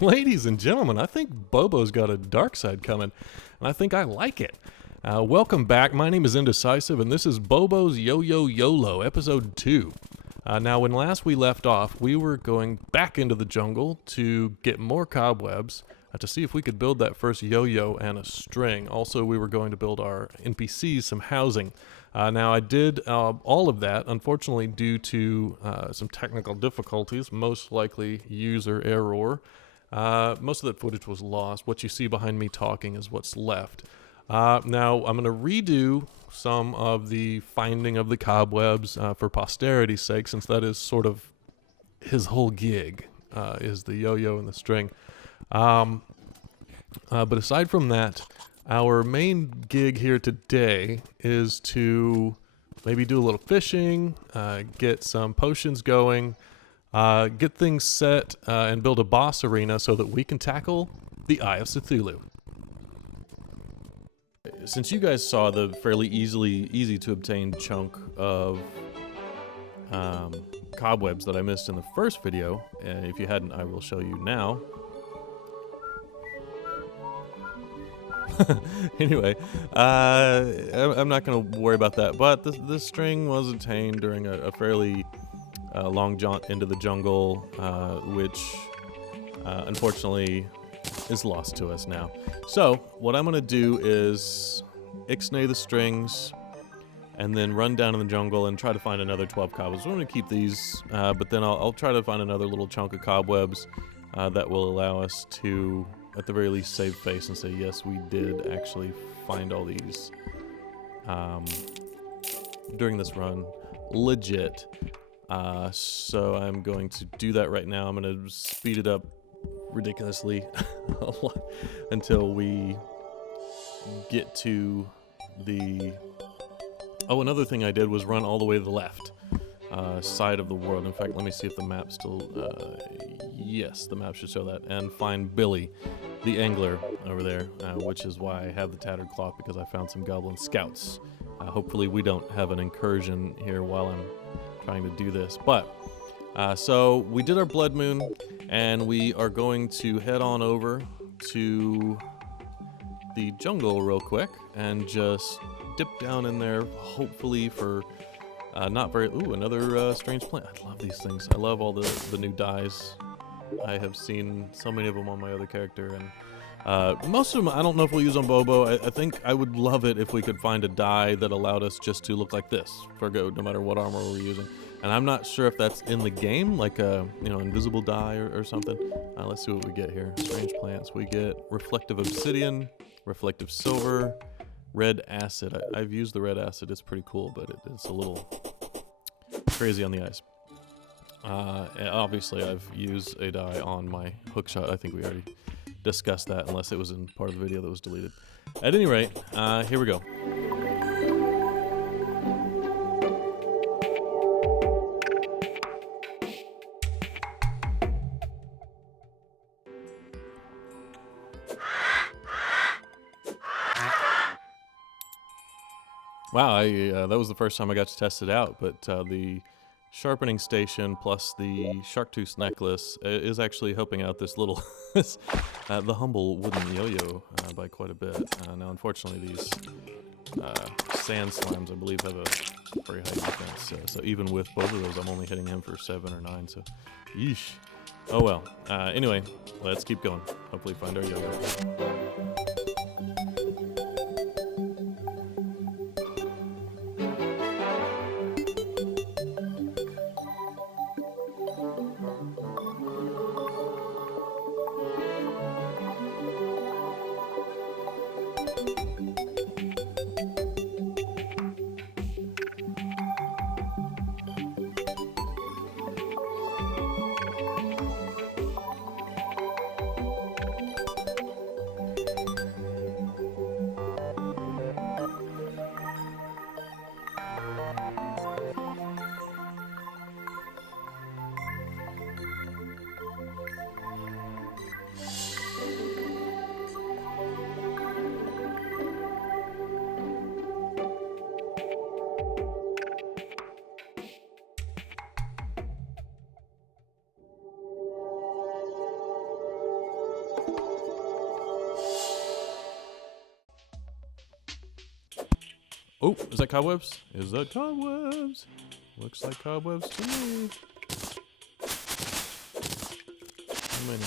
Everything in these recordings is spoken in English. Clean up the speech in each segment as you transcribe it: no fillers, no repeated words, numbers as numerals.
Ladies and gentlemen, I think Bobo's got a dark side coming, and I think I like it. Welcome back. My name is Indecisive, and this is Bobo's Yoyo Yolo, episode 2. Now, when last we left off, we were going back into the jungle to get more cobwebs, to see if we could build that first yo-yo and a string. Also, we were going to build our NPCs some housing. Now, I did all of that, unfortunately, due to some technical difficulties, most likely user error. Most of that footage was lost. What you see behind me talking is what's left. Now, I'm going to redo some of the finding of the cobwebs for posterity's sake, since that is sort of his whole gig, is the yo-yo and the string. But aside from that, our main gig here today is to maybe do a little fishing, get some potions going, get things set, and build a boss arena so that we can tackle the Eye of Cthulhu. Since you guys saw the fairly easy to obtain chunk of cobwebs that I missed in the first video, and if you hadn't, I will show you now. Anyway, I'm not going to worry about that, but the string was obtained during a fairly long jaunt into the jungle, which unfortunately is lost to us now. So what I'm going to do is ixnay the strings and then run down in the jungle and try to find another 12 cobwebs. I'm going to keep these, but then I'll try to find another little chunk of cobwebs that will allow us to, at the very least, save face and say, yes, we did actually find all these during this run. Legit. So I'm going to do that right now. I'm going to speed it up ridiculously a lot until we get to the... Oh, another thing I did was run all the way to the left side of the world. In fact, let me see if the map still... yes, the map should show that. And find Billy, the angler, over there, which is why I have the tattered cloth, because I found some goblin scouts. Hopefully we don't have an incursion here while I'm trying to do this. But, so we did our blood moon, and we are going to head on over to the jungle real quick and just dip down in there, hopefully for not very... Ooh, another strange plant. I love these things. I love all the new dyes. I have seen so many of them on my other character, and most of them I don't know if we'll use on Bobo. I think I would love it if we could find a dye that allowed us just to look like this for go, no matter what armor we're using. And I'm not sure if that's in the game, like a invisible dye or something. Let's see what we get here. Strange plants. We get reflective obsidian, reflective silver, red acid. I've used the red acid. It's pretty cool, but it's a little crazy on the eyes. Obviously, I've used a dye on my hookshot. I think we already discussed that, unless it was in part of the video that was deleted. At any rate, here we go. Wow, that was the first time I got to test it out, but the sharpening station plus the shark tooth necklace is actually helping out this little, the humble wooden yo-yo by quite a bit. Now, unfortunately, these sand slimes, I believe, have a very high defense, so even with both of those, I'm only hitting him for 7 or 9, so yeesh. Oh well. Anyway, let's keep going. Hopefully find our yo-yo. Oh, is that cobwebs? Is that cobwebs? Looks like cobwebs to me. How many?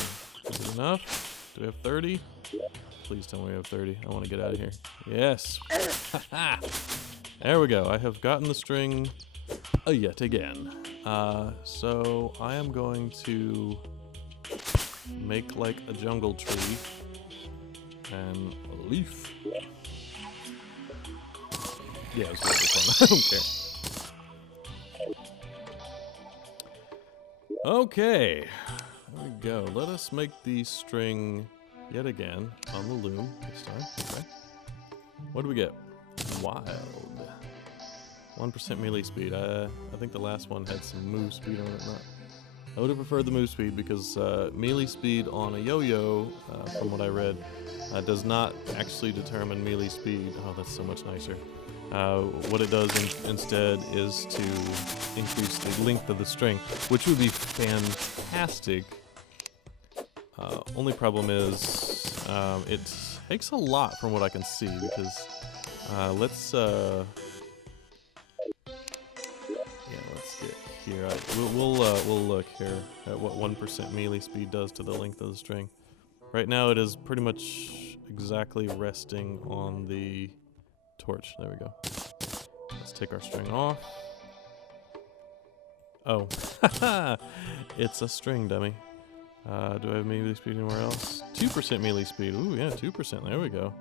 Is it enough? Do we have 30? Please tell me we have 30. I want to get out of here. Yes. There we go. I have gotten the string yet again. So I am going to make like a jungle tree and a leaf. Yeah, it's really fun. I don't care. Okay, there we go. Let us make the string yet again on the loom this time. Okay. What do we get? Wild. 1% melee speed. I think the last one had some move speed on it. I would have preferred the move speed because melee speed on a yo-yo, from what I read, does not actually determine melee speed. Oh, that's so much nicer. What it does instead is to increase the length of the string, which would be fantastic. Only problem is it takes a lot from what I can see because let's get here. We'll look here at what 1% melee speed does to the length of the string. Right now it is pretty much exactly resting on the torch. There we go. Let's take our string off. Oh, it's a string dummy. Do I have melee speed anywhere else? 2% melee speed. Ooh, yeah, 2%. There we go.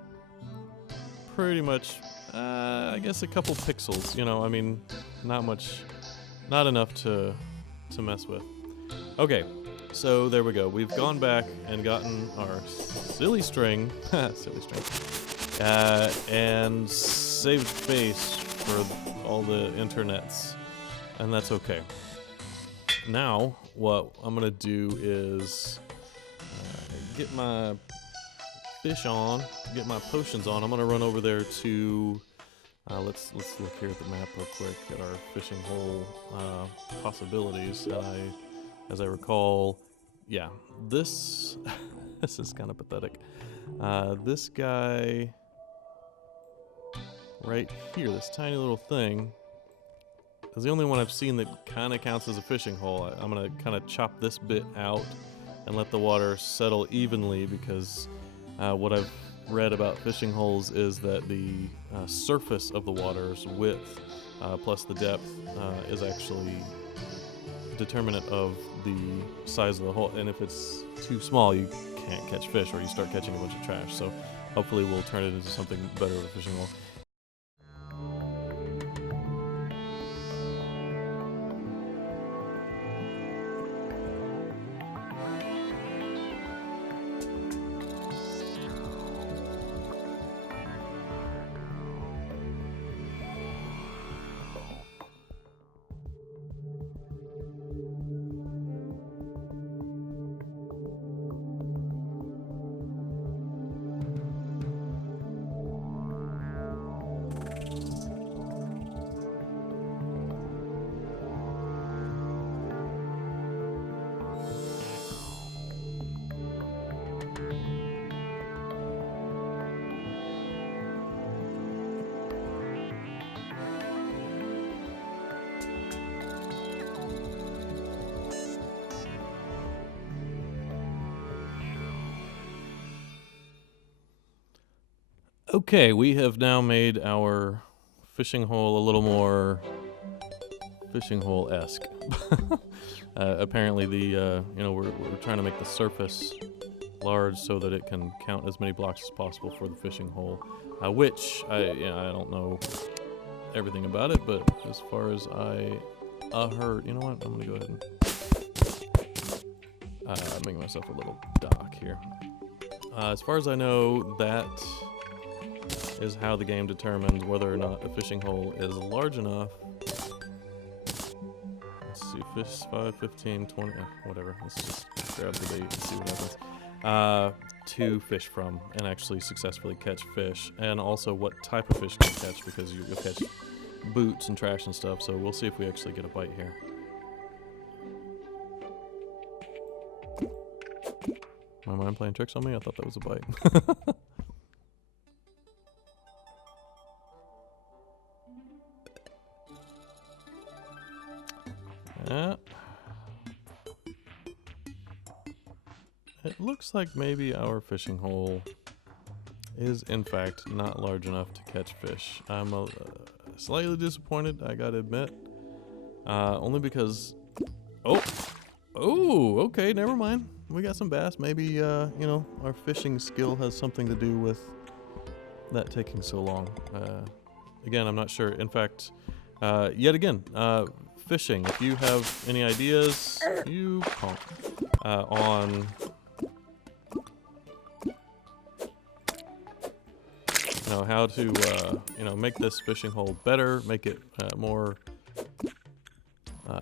Pretty much, I guess a couple pixels. You know, I mean, not much, not enough to mess with. Okay, so there we go. We've gone back and gotten our silly string, silly string, and saved space for all the internets, and that's okay. Now, what I'm gonna do is get my fish on, get my potions on. I'm gonna run over there to. Let's look here at the map real quick at our fishing hole possibilities. And as I recall, yeah, this this is kind of pathetic. This guy right here, this tiny little thing, is the only one I've seen that kind of counts as a fishing hole. I'm gonna kind of chop this bit out and let the water settle evenly because what I've read about fishing holes is that the surface of the water's width plus the depth is actually determinant of the size of the hole, and if it's too small you can't catch fish or you start catching a bunch of trash. So hopefully we'll turn it into something better of a fishing hole. Okay, we have now made our fishing hole a little more fishing hole-esque. Apparently, we're trying to make the surface large so that it can count as many blocks as possible for the fishing hole. Which I don't know everything about it, but as far as I heard, you know what? I'm gonna go ahead and make myself a little dock here. As far as I know, that is how the game determines whether or not a fishing hole is large enough. Let's see, fish 5, 15, 20, whatever. Let's just grab the bait and see what happens. To fish from and actually successfully catch fish, and also what type of fish you can catch, because you'll catch boots and trash and stuff. So we'll see if we actually get a bite here. My mind playing tricks on me? I thought that was a bite. it looks like maybe our fishing hole is in fact not large enough to catch fish. I'm slightly disappointed, I gotta admit. Only because... Oh, okay, never mind. We got some bass. Maybe, you know, our fishing skill has something to do with that taking so long. Again, I'm not sure. In fact, yet again, fishing. If you have any ideas, you call on... You know, how to, you know, make this fishing hole better, make it more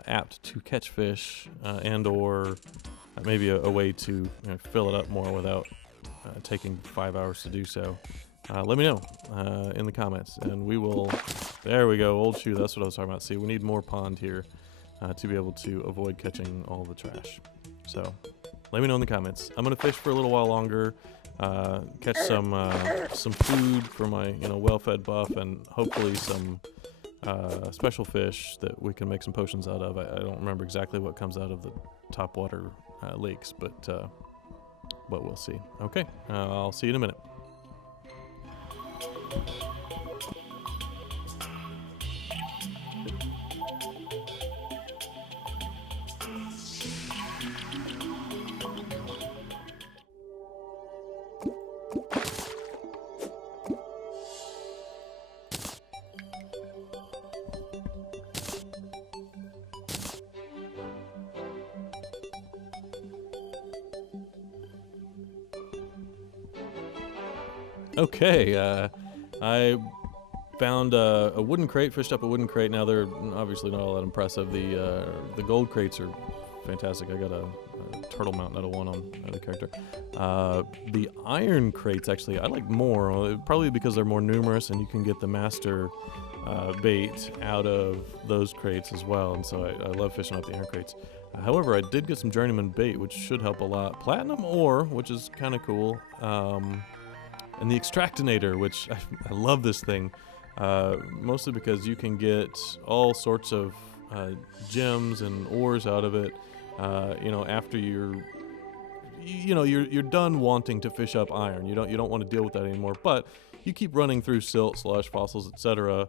apt to catch fish, and or maybe a way to, you know, fill it up more without taking 5 hours to do so. Let me know in the comments, and we will... There we go, old shoe, that's what I was talking about. See, we need more pond here to be able to avoid catching all the trash. So, let me know in the comments. I'm going to fish for a little while longer, catch some food for my, you know, well-fed buff, and hopefully some special fish that we can make some potions out of. I don't remember exactly what comes out of the topwater lakes, but we'll see. Okay, I'll see you in a minute. Okay, I found a wooden crate, fished up a wooden crate. Now they're obviously not all that impressive. The gold crates are fantastic. I got a turtle mount, not a one on the character. The iron crates, actually, I like more, probably because they're more numerous and you can get the master bait out of those crates as well. And so I love fishing up the iron crates. However, I did get some journeyman bait, which should help a lot. Platinum ore, which is kind of cool. And the extractinator, which I love this thing, mostly because you can get all sorts of gems and ores out of it. You know, after you're done wanting to fish up iron. You don't want to deal with that anymore. But you keep running through silt, slush, fossils, etc.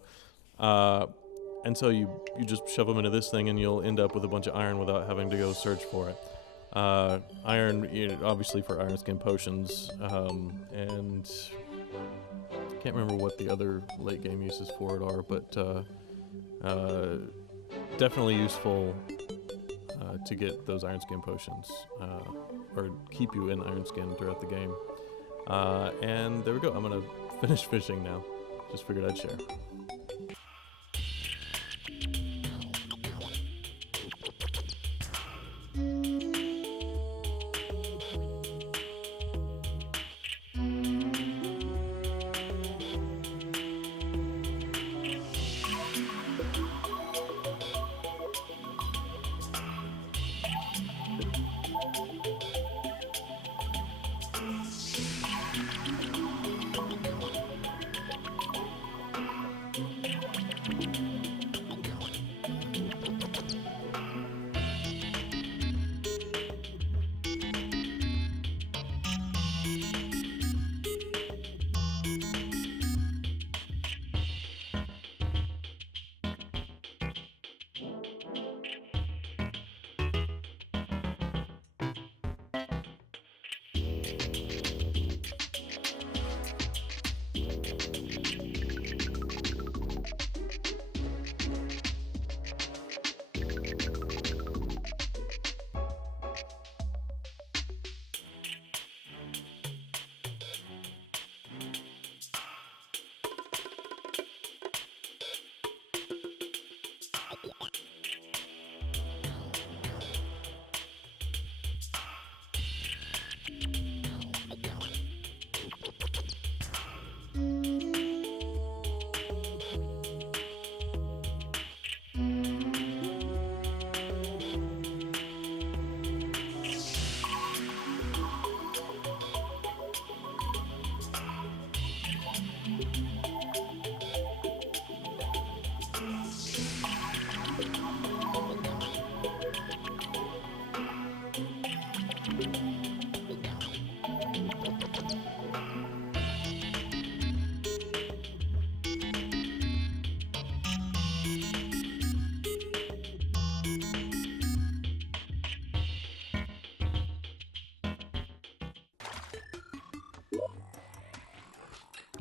And so you just shove them into this thing, and you'll end up with a bunch of iron without having to go search for it. Iron, you know, obviously for iron skin potions, and I can't remember what the other late game uses for it are, but definitely useful to get those iron skin potions, or keep you in iron skin throughout the game. And there we go. I'm gonna finish fishing now. Just figured I'd share.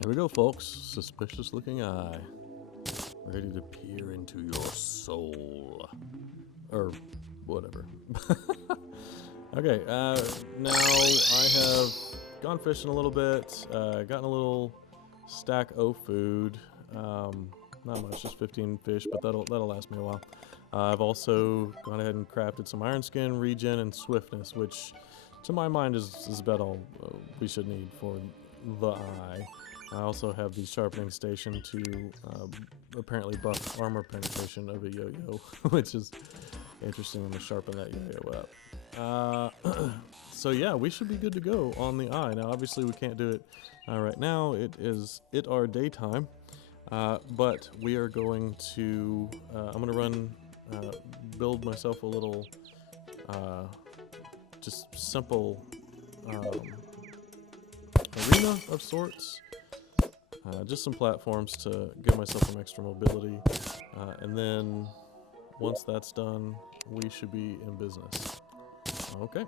Here we go, folks. Suspicious looking eye. Ready to peer into your soul. Or whatever. Okay, now I have gone fishing a little bit, gotten a little stack of food. Not much, just 15 fish, but that'll last me a while. I've also gone ahead and crafted some iron skin, regen, and swiftness, which to my mind is about all we should need for the eye. I also have the sharpening station to apparently buff armor penetration of a yo-yo, which is interesting. I'm going to sharpen that yo-yo up. So yeah, we should be good to go on the eye. Now obviously we can't do it right now. It is our daytime, but we are going to, I'm going to run, build myself a little just simple arena of sorts. Just some platforms to give myself some extra mobility, and then once that's done, we should be in business. Okay.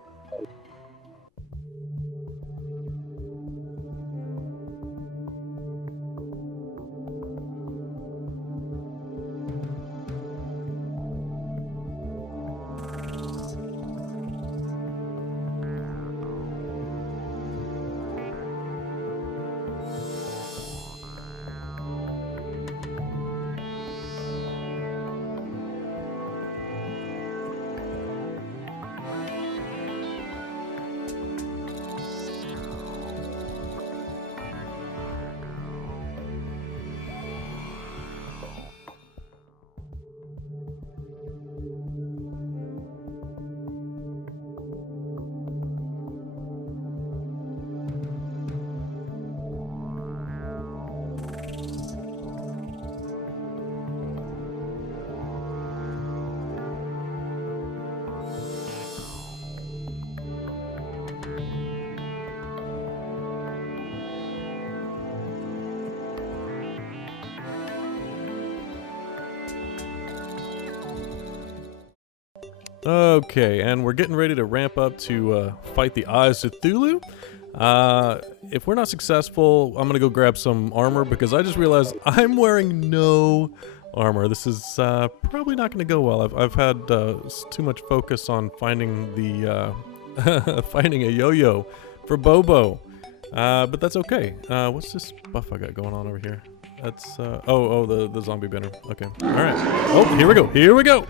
Okay, and we're getting ready to ramp up to fight the Eyes of Cthulhu. If we're not successful, I'm gonna go grab some armor because I just realized I'm wearing no armor. This is probably not gonna go well. I've had too much focus on finding the finding a yo-yo for Bobo, but that's okay. What's this buff I got going on over here? That's the zombie banner. Okay, all right. Oh, here we go. Here we go.